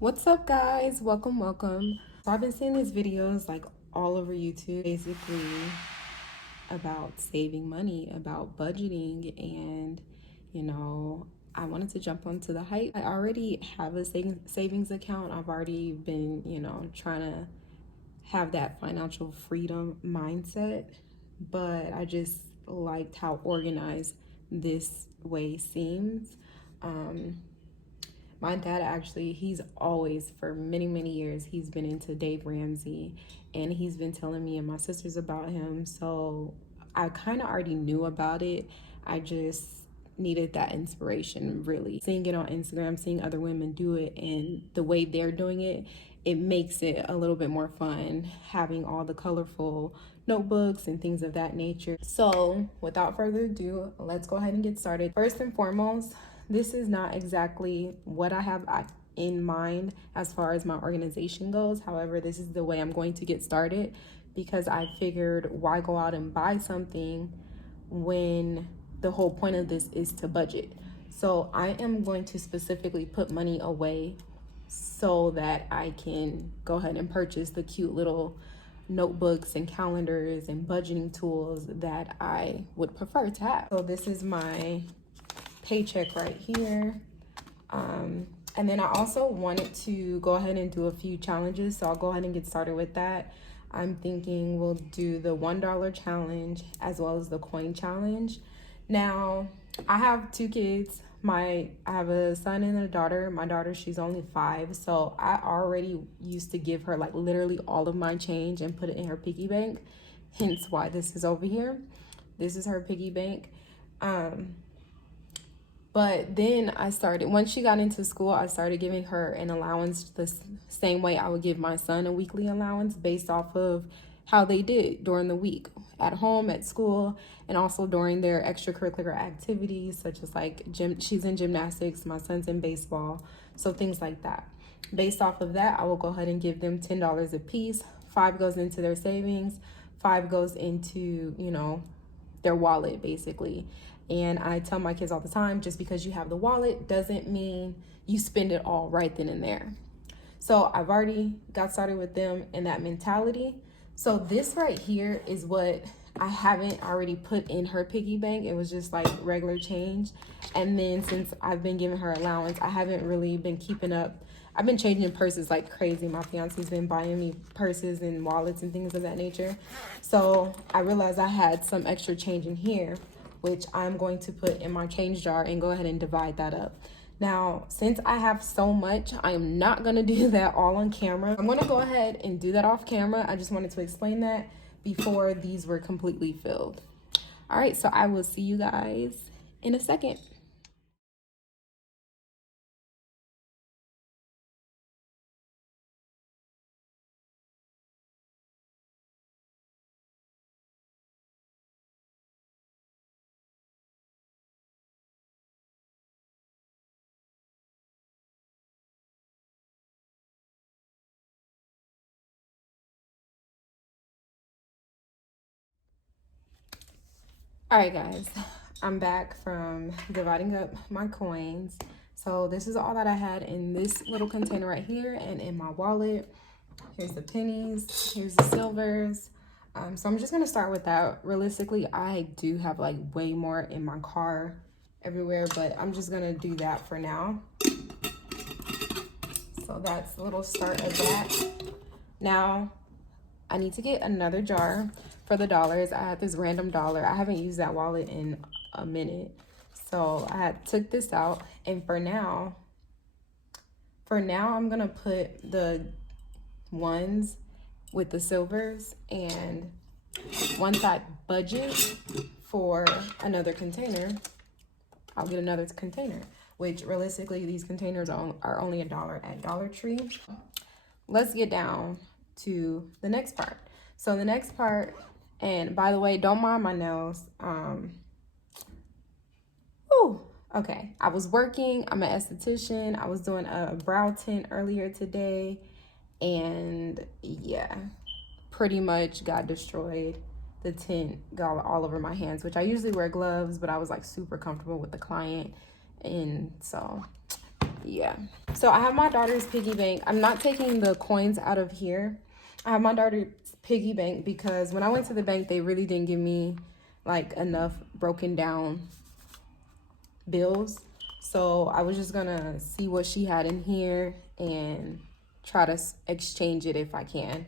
What's up, guys? Welcome. So I've been seeing these videos like all over YouTube, basically about saving money, about budgeting, and you know, I wanted to jump onto the hype. I already have a savings account. I've already been, trying to have that financial freedom mindset, but I just liked how organized this way seems. My dad actually, he's always, for many years, he's been into Dave Ramsey, and he's been telling me and my sisters about him. So I kind of already knew about it. I just needed that inspiration, really. Seeing it on Instagram, seeing other women do it, and the way they're doing it, it makes it a little bit more fun, having all the colorful notebooks and things of that nature. So without further ado, let's go ahead and get started. First and foremost, this is not exactly what I have in mind as far as my organization goes. However, this is the way I'm going to get started, because I figured, why go out and buy something when the whole point of this is to budget. So I am going to specifically put money away so that I can go ahead and purchase the cute little notebooks and calendars and budgeting tools that I would prefer to have. So this is my paycheck right here. And then I also wanted to go ahead and do a few challenges, so I'll go ahead and get started with that. I'm thinking we'll do the $1 challenge as well as the coin challenge. Now, I have two kids. I have a son and a daughter. My daughter, she's only 5, so I already used to give her like literally all of my change and put it in her piggy bank, hence why this is over here. This is her piggy bank. But then once she got into school, I started giving her an allowance the same way I would give my son a weekly allowance, based off of how they did during the week at home, at school, and also during their extracurricular activities, such as like gym. She's in gymnastics, my son's in baseball, so things like that. Based off of that, I will go ahead and give them $10 a piece. 5 goes into their savings, 5 goes into, their wallet, basically. And I tell my kids all the time, just because you have the wallet doesn't mean you spend it all right then and there. So I've already got started with them in that mentality. So this right here is what I haven't already put in her piggy bank. It was just like regular change. And then since I've been giving her allowance, I haven't really been keeping up. I've been changing purses like crazy. My fiance's been buying me purses and wallets and things of that nature. So I realized I had some extra change in here, which I'm going to put in my change jar and go ahead and divide that up. Now, since I have so much, I am not gonna do that all on camera. I'm gonna go ahead and do that off camera. I just wanted to explain that before these were completely filled. All right, so I will see you guys in a second. All right, guys, I'm back from dividing up my coins. So this is all that I had in this little container right here, and in my wallet. Here's the pennies, here's the silvers. So I'm just gonna start with that. Realistically, I do have like way more in my car everywhere, but I'm just gonna do that for now. So that's a little start of that. Now, I need to get another jar for the dollars. I had this random dollar. I haven't used that wallet in a minute. So I took this out, and for now I'm gonna put the ones with the silvers, and once I budget for another container, I'll get another container, which realistically these containers are only $1 at Dollar Tree. Let's get down to the next part. So the next part, and by the way, don't mind my nails. Okay, I was working, I'm an esthetician. I was doing a brow tint earlier today, and yeah, pretty much got destroyed. The tint got all over my hands, which I usually wear gloves, but I was like super comfortable with the client, and so Yeah. So I have my daughter's piggy bank. I'm not taking the coins out of here. I have my daughter's piggy bank because when I went to the bank, they really didn't give me like enough broken down bills. So I was just gonna see what she had in here and try to exchange it if I can.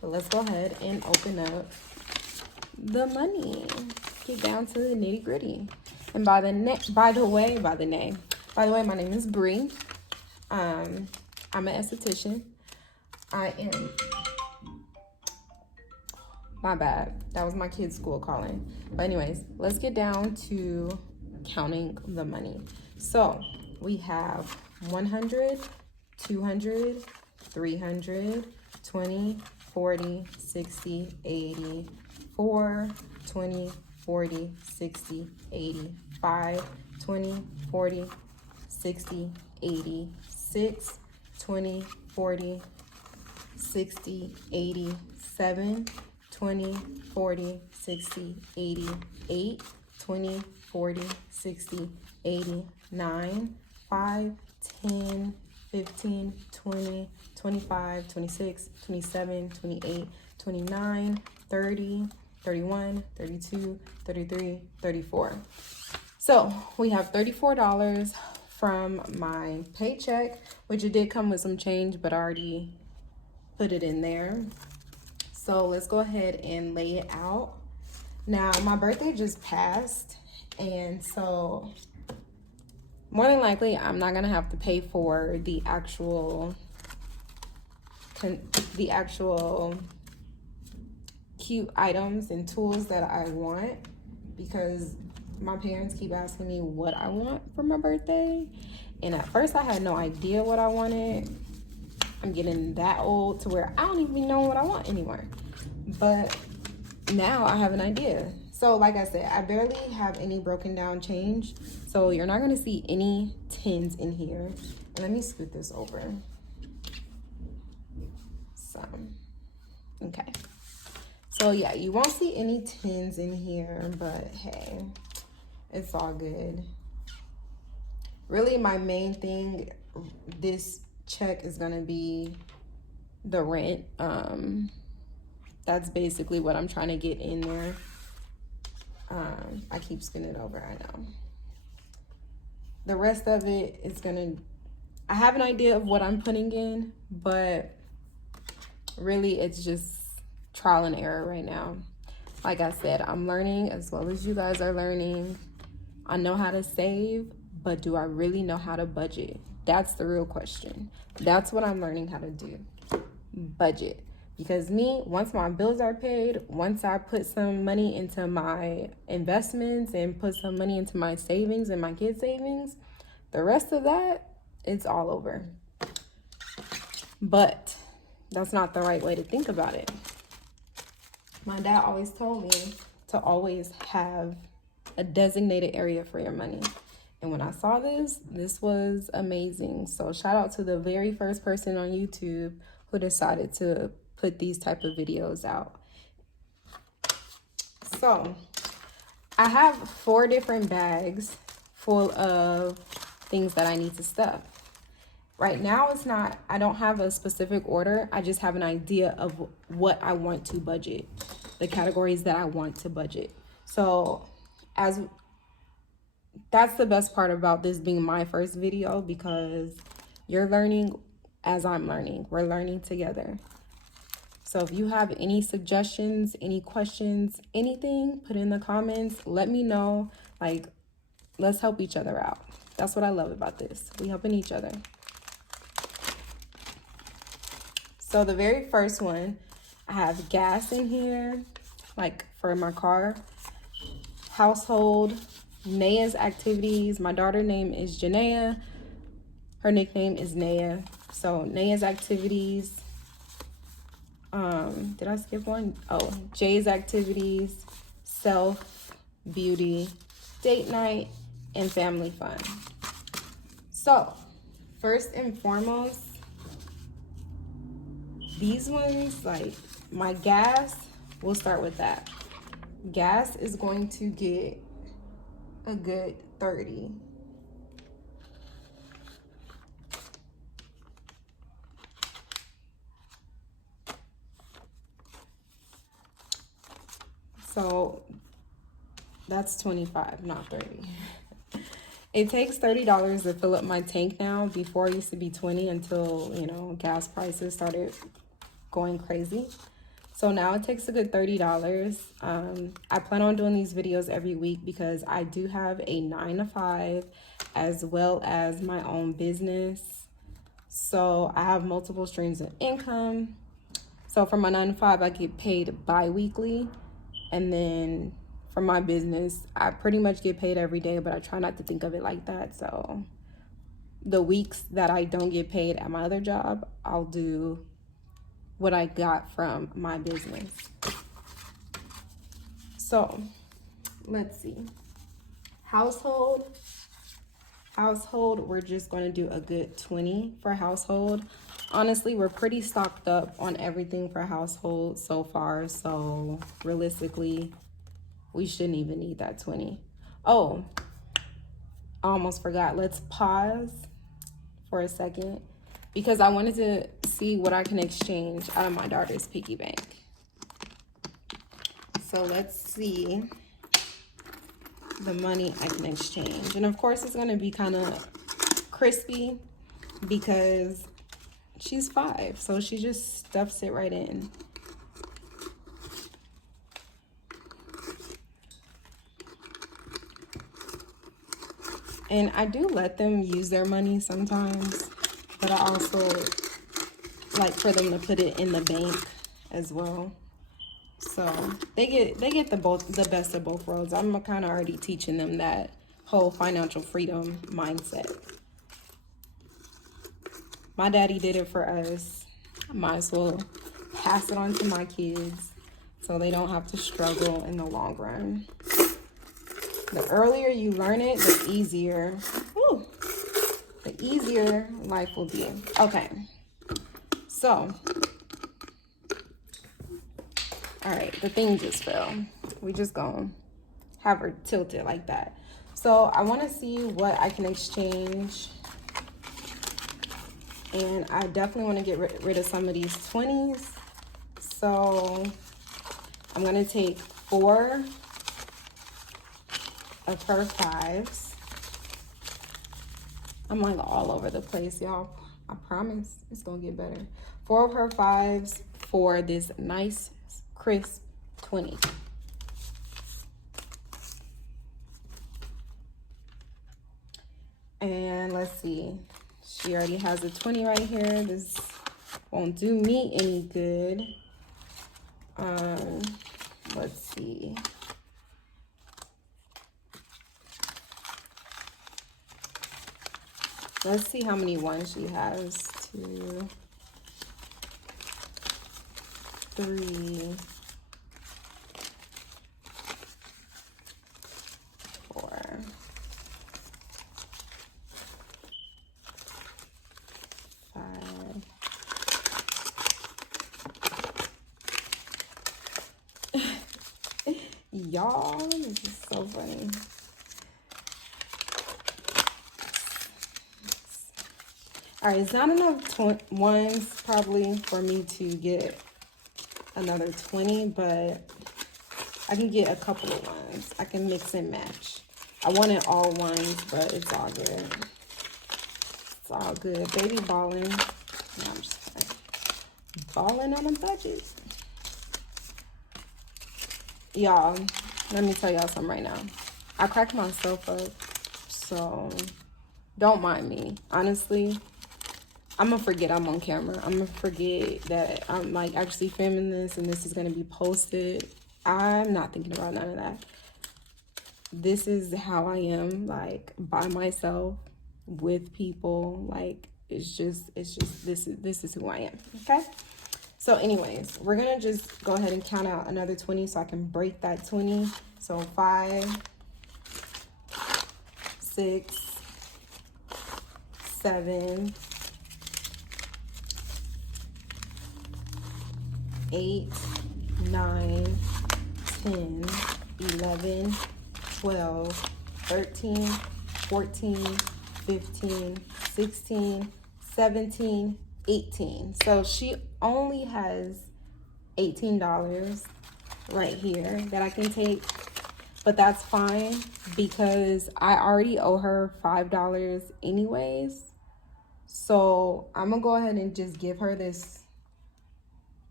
But let's go ahead and open up the money. Get down to the nitty gritty. And by the way, my name is Bree. I'm an esthetician. I am. My bad. That was my kid's school calling. But anyways, let's get down to counting the money. So we have 100, 200, 300, 20, 40, 60, 80, 4, 20, 40, 60, 80, 5, 20, 40, 60, 80, 6, 20, 40, 60, 80, 7, 20, 40, 60, 80, 8, 20, 40, 60, 80, 9, 5, 10, 15, 20, 25, 26, 27, 28, 29, 30, 31, 32, 33, 34. So we have $34 from my paycheck, which it did come with some change, but I already put it in there. So let's go ahead and lay it out. Now, my birthday just passed, and so more than likely, I'm not gonna have to pay for the actual cute items and tools that I want, because my parents keep asking me what I want for my birthday. And at first I had no idea what I wanted. I'm getting that old to where I don't even know what I want anymore. But now I have an idea. So like I said, I barely have any broken down change. So you're not gonna see any tens in here. And let me scoot this over. Okay. So yeah, you won't see any tens in here, but hey, it's all good. Really, my main thing this check is gonna be the rent. That's basically what I'm trying to get in there. I keep spinning it over, I know. The rest of it is I have an idea of what I'm putting in, but really it's just trial and error right now. Like I said, I'm learning as well as you guys are learning. I know how to save, but do I really know how to budget? That's the real question. That's what I'm learning how to do. Budget. Because once my bills are paid, once I put some money into my investments and put some money into my savings and my kids' savings, the rest of that, it's all over. But that's not the right way to think about it. My dad always told me to always have a designated area for your money. And when I saw this was amazing. So shout out to the very first person on YouTube who decided to put these type of videos out. So I have 4 different bags full of things that I need to stuff. Right now I don't have a specific order. I just have an idea of what I want to budget, the categories that I want to budget. So that's the best part about this being my first video, because you're learning as I'm learning. We're learning together. So if you have any suggestions, any questions, anything, put in the comments. Let me know. Like, let's help each other out. That's what I love about this. We helping each other. So the very first one, I have gas in here, like for my car. Household, Naya's activities. My daughter's name is Janaea. Her nickname is Naya. So Naya's activities. Did I skip one? Oh, Jay's activities, self, beauty, date night, and family fun. So first and foremost, these ones, like my gas, we'll start with that. Gas is going to get a good 30. So that's 25, not 30. It takes $30 to fill up my tank now. Before it used to be 20 until, you know, gas prices started going crazy. So now it takes a good $30. I plan on doing these videos every week because I do have a 9-to-5 as well as my own business. So I have multiple streams of income. So for my 9-to-5, I get paid bi-weekly. And then for my business, I pretty much get paid every day, but I try not to think of it like that. So the weeks that I don't get paid at my other job, I'll do what I got from my business. So let's see. Household, we're just going to do a good 20 for household. Honestly, we're pretty stocked up on everything for household so far. So realistically, we shouldn't even need that 20. Oh, I almost forgot. Let's pause for a second because I wanted to see what I can exchange out of my daughter's piggy bank. So let's see the money I can exchange. And of course, it's going to be kind of crispy because she's 5. So she just stuffs it right in. And I do let them use their money sometimes, but I also like for them to put it in the bank as well. So they get the best of both worlds. I'm kind of already teaching them that whole financial freedom mindset. My daddy did it for us. I might as well pass it on to my kids so they don't have to struggle in the long run. The earlier you learn it, the easier life will be. Okay, so, all right, the thing just fell. We just gonna have her tilted like that. So I want to see what I can exchange, and I definitely want to get rid of some of these 20s. So I'm gonna take 4 of her 5s. I'm like all over the place, y'all. I promise it's gonna get better. 4 of her 5s for this nice crisp 20. And let's see, she already has a 20 right here. This won't do me any good. Let's see. Let's see how many ones she has. 2, 3, 4, 5. Y'all, this is so funny. All right, it's not enough ones probably for me to get another 20, but I can get a couple of ones. I can mix and match. I wanted all ones, but it's all good. It's all good. Baby balling. No, I'm just kidding. Balling on a budget. Y'all, let me tell y'all something right now. I cracked myself up, so don't mind me. Honestly, I'm gonna forget I'm on camera. I'm gonna forget that I'm like actually filming this and this is gonna be posted. I'm not thinking about none of that. This is how I am, like by myself with people. Like it's just this is who I am. Okay. So anyways, we're gonna just go ahead and count out another 20 so I can break that 20. So 5, 6, 7, 8, 9, 10, 11, 12, 13, 14, 15, 16, 17, 18. So she only has $18 right here that I can take, but that's fine because I already owe her $5 anyways. So I'm gonna go ahead and just give her this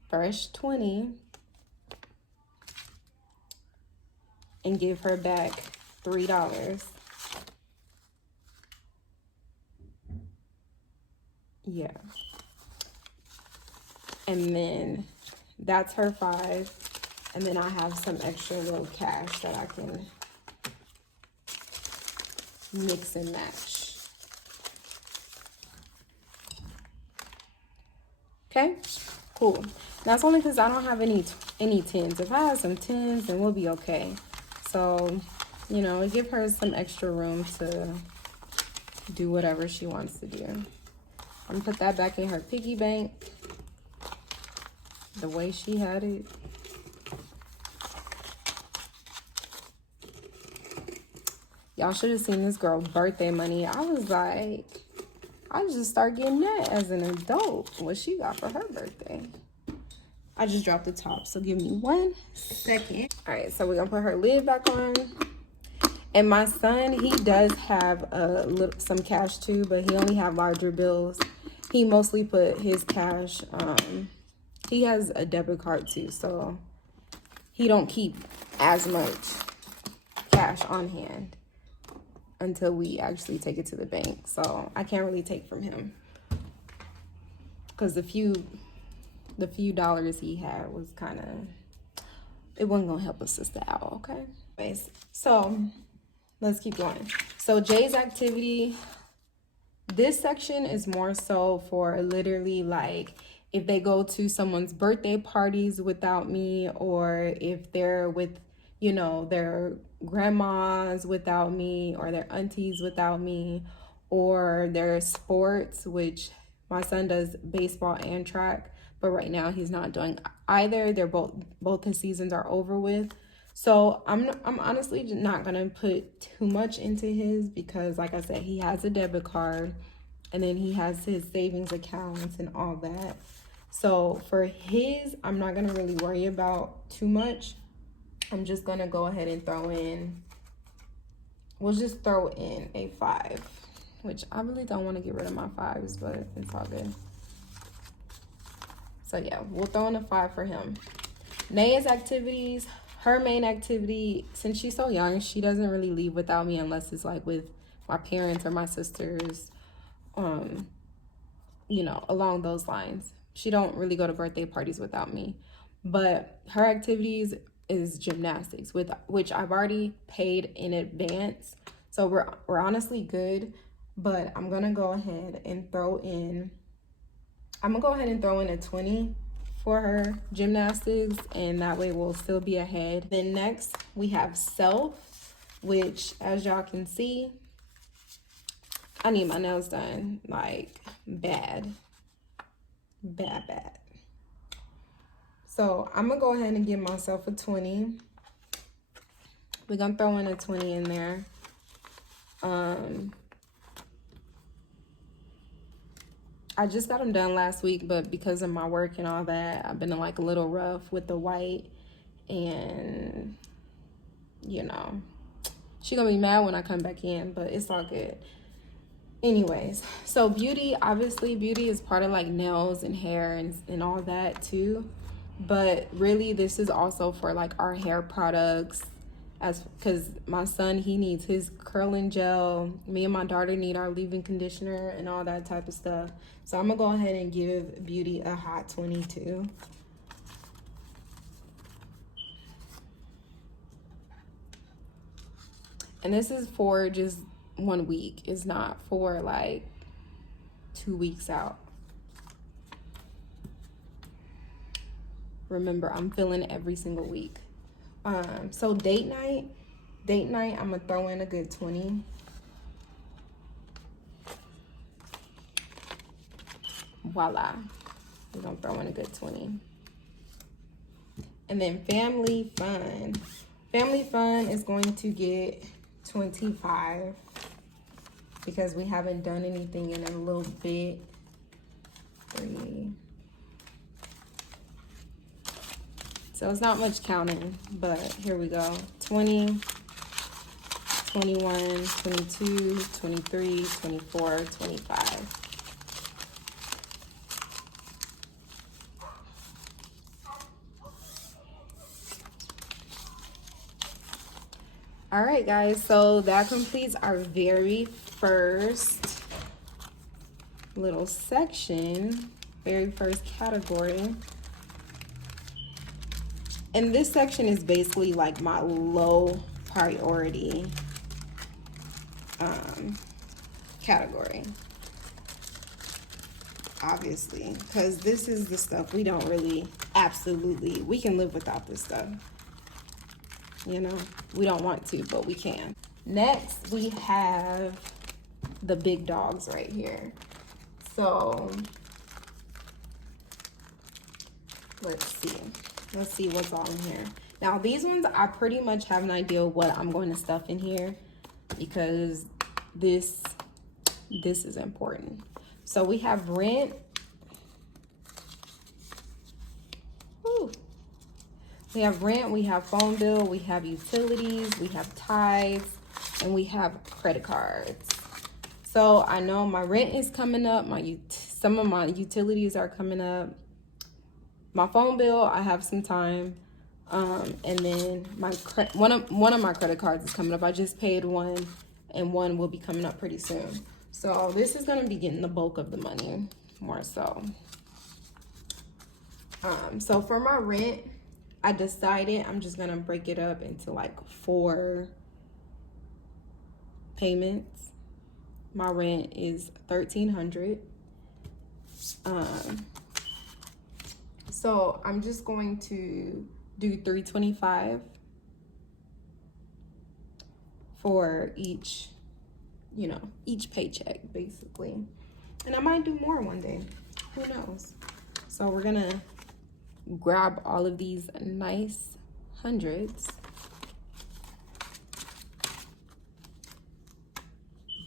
fresh 20 and give her back $3. Yeah. And then that's her 5. And then I have some extra little cash that I can mix and match. Okay, cool. That's only because I don't have any 10s. If I have some 10s, then we'll be okay. So, you know, give her some extra room to do whatever she wants to do. I'm gonna put that back in her piggy bank the way she had it. Y'all should have seen this girl birthday money. I was like, I just start getting that as an adult. What she got for her birthday. I just dropped the top, so give me 1 second. All right, so we're gonna put her lid back on. And my son, he does have some cash too, but he only have larger bills. He mostly put his cash, he has a debit card too, so he don't keep as much cash on hand until we actually take it to the bank. So I can't really take from him because the few dollars he had was kind of, it wasn't gonna help a sister out. Okay, anyways, so let's keep going. So Jay's activity, this section is more so for literally like if they go to someone's birthday parties without me, or if they're with, you know, their grandmas without me, or their aunties without me, or their sports, which my son does baseball and track, but right now he's not doing either. They're both his seasons are over with. So I'm honestly not gonna put too much into his because, like I said, he has a debit card and then he has his savings accounts and all that. So for his, I'm not gonna really worry about too much. I'm just gonna go ahead and we'll just throw in a 5, which I really don't want to get rid of my 5s, but it's all good. So yeah, we'll throw in a 5 for him. Naya's activities, her main activity, since she's so young, she doesn't really leave without me unless it's like with my parents or my sisters, you know, along those lines. She don't really go to birthday parties without me. But her activities is gymnastics, which I've already paid in advance. So we're honestly good, but I'm gonna go ahead and throw in a 20 for her gymnastics, and that way we'll still be ahead. Then next we have self, which as y'all can see, I need my nails done like bad. So I'm gonna go ahead and give myself a 20. We're gonna throw in a 20 in there. I just got them done last week, but because of my work and all that, I've been like a little rough with the white, and you know, she gonna be mad when I come back in, but it's all good. Anyways, so beauty, obviously beauty is part of like nails and hair and all that too, but really this is also for like our hair products, as because my son, he needs his curling gel, me and my daughter need our leave-in conditioner and all that type of stuff. So I'm gonna go ahead and give beauty a hot 22. And this is for just 1 week. It's not for like 2 weeks out. Remember, I'm filling every single week. So date night, I'm gonna throw in a good 20. Voila, we're gonna throw in a good 20. And then family fun is going to get $25 because we haven't done anything in a little bit. 3. So it's not much counting, but here we go. 20, 21, 22, 23, 24, 25. All right, guys, so that completes our very first little section, very first category. And this section is basically like my low priority category, obviously, because this is the stuff we don't really, absolutely, we can live without this stuff. You know, we don't want to, but we can. Next, we have the big dogs right here. So let's see what's all in here. Now these ones, I pretty much have an idea of what I'm going to stuff in here because this is important. So we have rent. Woo. We have rent, we have phone bill, we have utilities, we have tithes, and we have credit cards. So I know my rent is coming up, some of my utilities are coming up. My phone bill, I have some time. And then one of my credit cards is coming up. I just paid one, and one will be coming up pretty soon. So this is gonna be getting the bulk of the money, more so. So for my rent, I decided I'm just gonna break it up into like 4 payments. My rent is $1,300. So I'm just going to do $325 for each, each paycheck basically. And I might do more one day, who knows? So we're gonna grab all of these nice hundreds.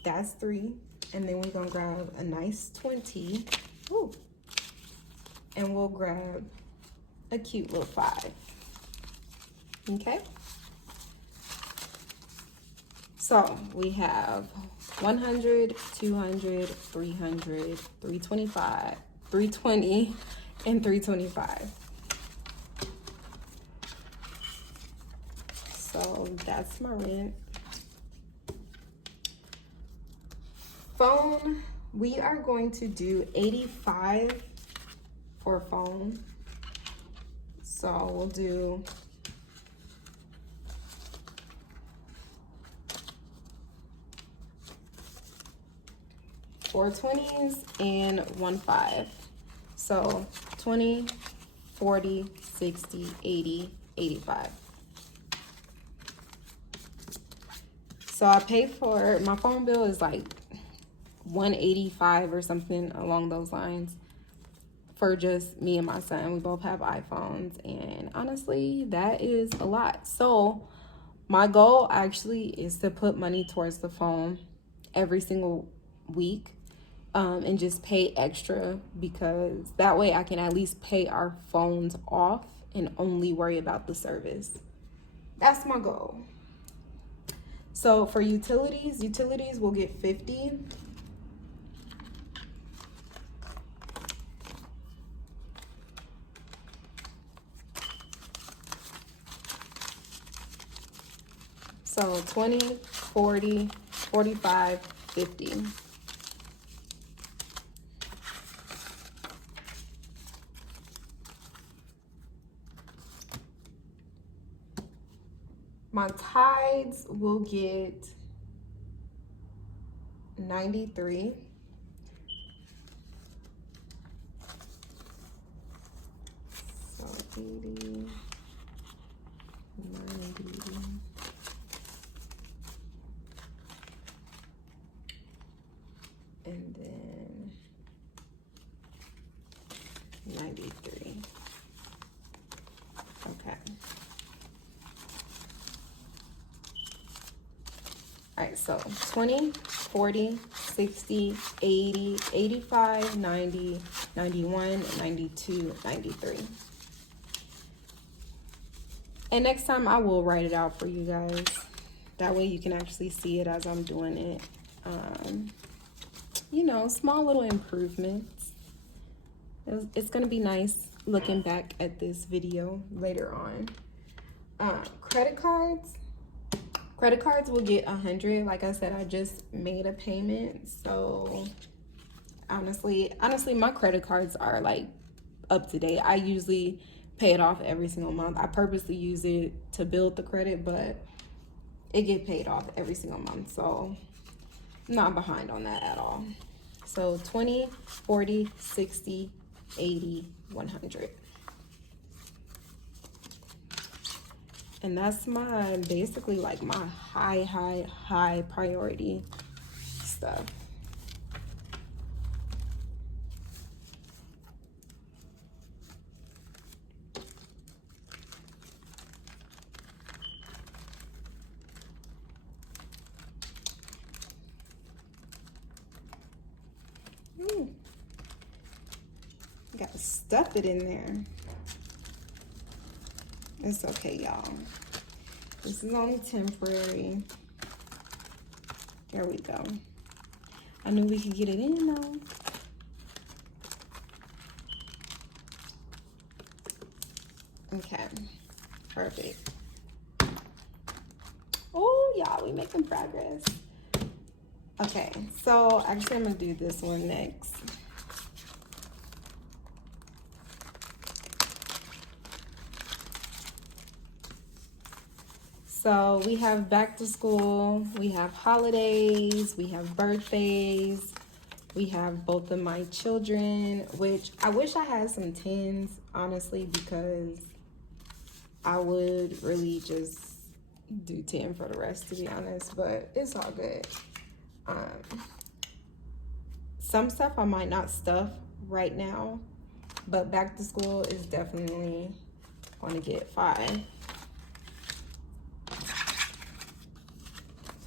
That's 3. And then we're gonna grab a nice 20. Ooh. And we'll grab a cute little 5. Okay? So we have 100, 200, 300, 325, 320, and 325. So that's my rent. Phone, we are going to do $85 for phone. So we'll do four 20s and 1 5. So 20, 40, 60, 80, 85. So I pay for, my phone bill is like $185 or something along those lines for just me and my son. We both have iPhones, and honestly, that is a lot. So my goal actually is to put money towards the phone every single week, and just pay extra, because that way I can at least pay our phones off and only worry about the service. That's my goal. So for utilities will get 50. So 20, 40, 45, 50. My tithes will get 93. So 80, 90. And then 93. Okay. All right, so 20, 40, 60, 80, 85, 90, 91, 92, 93. And next time I will write it out for you guys. That way you can actually see it as I'm doing it. You know, small little improvements. It's gonna be nice looking back at this video later on. Credit cards. Credit cards will get 100. Like I said, I just made a payment. So honestly, my credit cards are like up to date. I usually pay it off every single month. I purposely use it to build the credit, but it get paid off every single month. So I'm not behind on that at all. So 20, 40, 60, 80, 100. And that's my, basically like my high priority stuff. Gotta stuff it in there. It's okay, y'all. This is only temporary. There we go. I knew we could get it in though. Okay, perfect. Oh, y'all, we making progress. Okay, so actually I'm gonna do this one next. So we have back to school, we have holidays, we have birthdays, we have both of my children, which I wish I had some 10s, honestly, because I would really just do 10 for the rest, to be honest, but it's all good. Some stuff I might not stuff right now, but back to school is definitely going to get 5.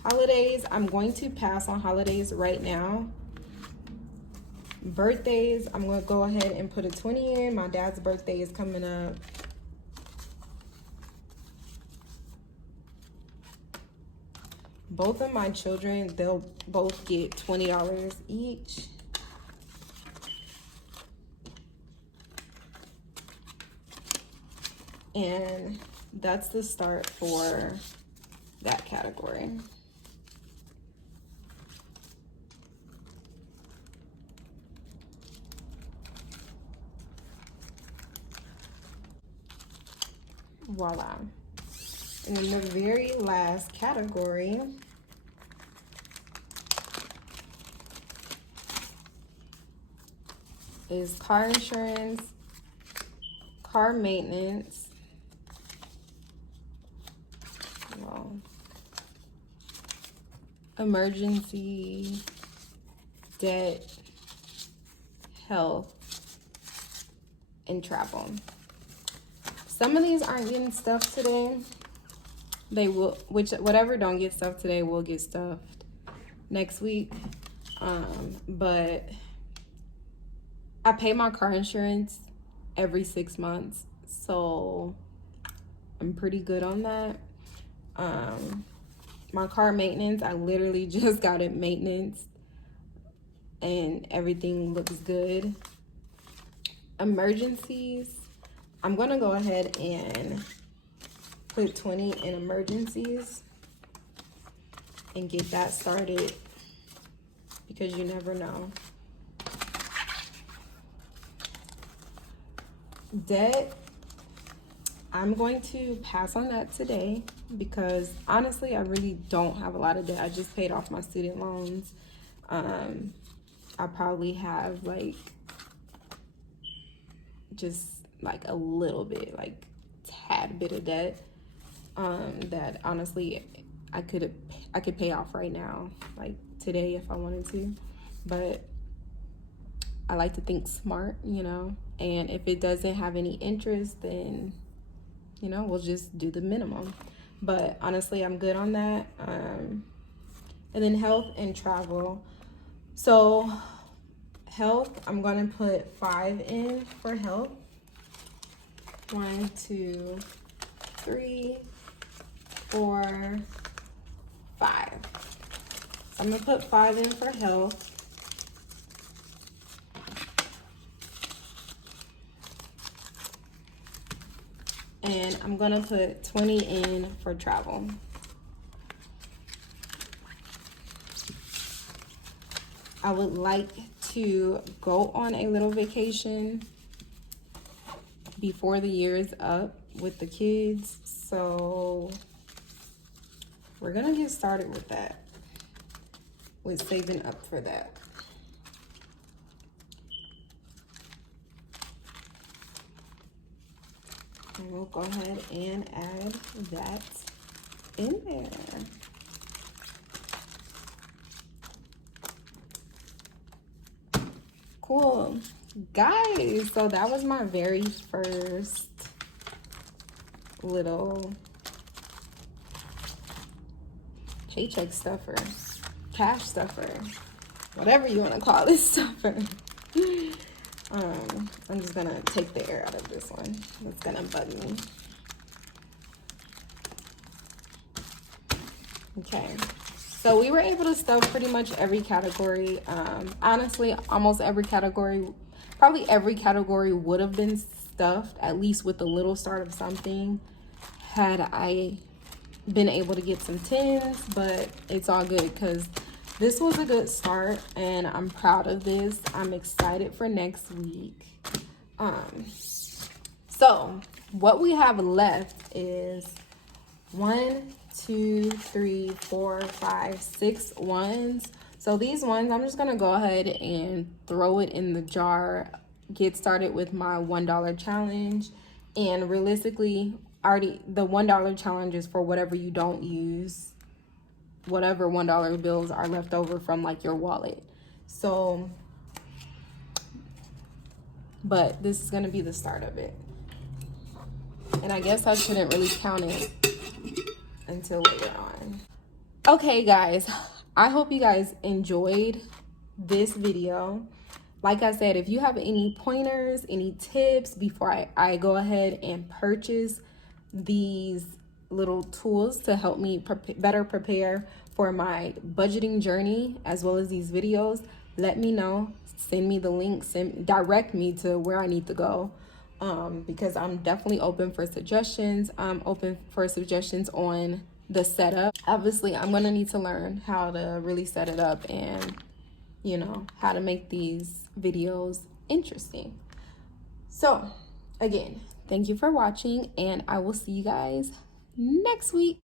Holidays, I'm going to pass on holidays right now. Birthdays, I'm going to go ahead and put a 20 in. My dad's birthday is coming up. Both of my children, they'll both get $20 each. And that's the start for that category. Voila. And then the very last category is car insurance, car maintenance, well, emergency, debt, health, and travel. Some of these aren't getting stuffed today. They will, whatever don't get stuffed today will get stuffed next week. But I pay my car insurance every 6 months, so I'm pretty good on that. My car maintenance, I literally just got it maintenance and everything looks good. Emergencies, I'm gonna go ahead and put 20 in emergencies and get that started because you never know. Debt, I'm going to pass on that today because honestly, I really don't have a lot of debt. I just paid off my student loans. I probably have like just like a little bit, like tad bit of debt that honestly I could pay off right now, like today if I wanted to. But I like to think smart, you know, and if it doesn't have any interest, then you know, we'll just do the minimum. But honestly, I'm good on that. And then health and travel. So health, I'm gonna put 5 in for health. 1, 2, 3, 4, 5. So I'm gonna put 5 in for health. And I'm gonna put 20 in for travel. I would like to go on a little vacation before the year is up with the kids. So we're gonna get started with that, with saving up for that. And we'll go ahead and add that in there. Cool. Guys, so that was my very first little paycheck stuffer, cash stuffer, whatever you want to call this stuffer. I'm just gonna take the air out of this one. It's gonna bug me. Okay, so we were able to stuff pretty much every category. Honestly, almost every category, probably every category would have been stuffed, at least with a little start of something, had I been able to get some tins, but it's all good because this was a good start and I'm proud of this. I'm excited for next week. So what we have left is 1, 2, 3, 4, 5, 6 ones. So these ones, I'm just gonna go ahead and throw it in the jar, get started with my $1 challenge. And realistically, already the $1 challenge is for whatever you don't use, whatever $1 bills are left over from like your wallet. So, but this is gonna be the start of it. And I guess I shouldn't really count it until later on. Okay guys, I hope you guys enjoyed this video. Like I said, if you have any pointers, any tips before I go ahead and purchase these little tools to help me better prepare for my budgeting journey, as well as these videos, let me know. Send me the link, direct me to where I need to go, because I'm definitely open for suggestions. I'm open for suggestions on the setup. Obviously, I'm gonna need to learn how to really set it up and, you know, how to make these videos interesting. So again, thank you for watching, and I will see you guys next week.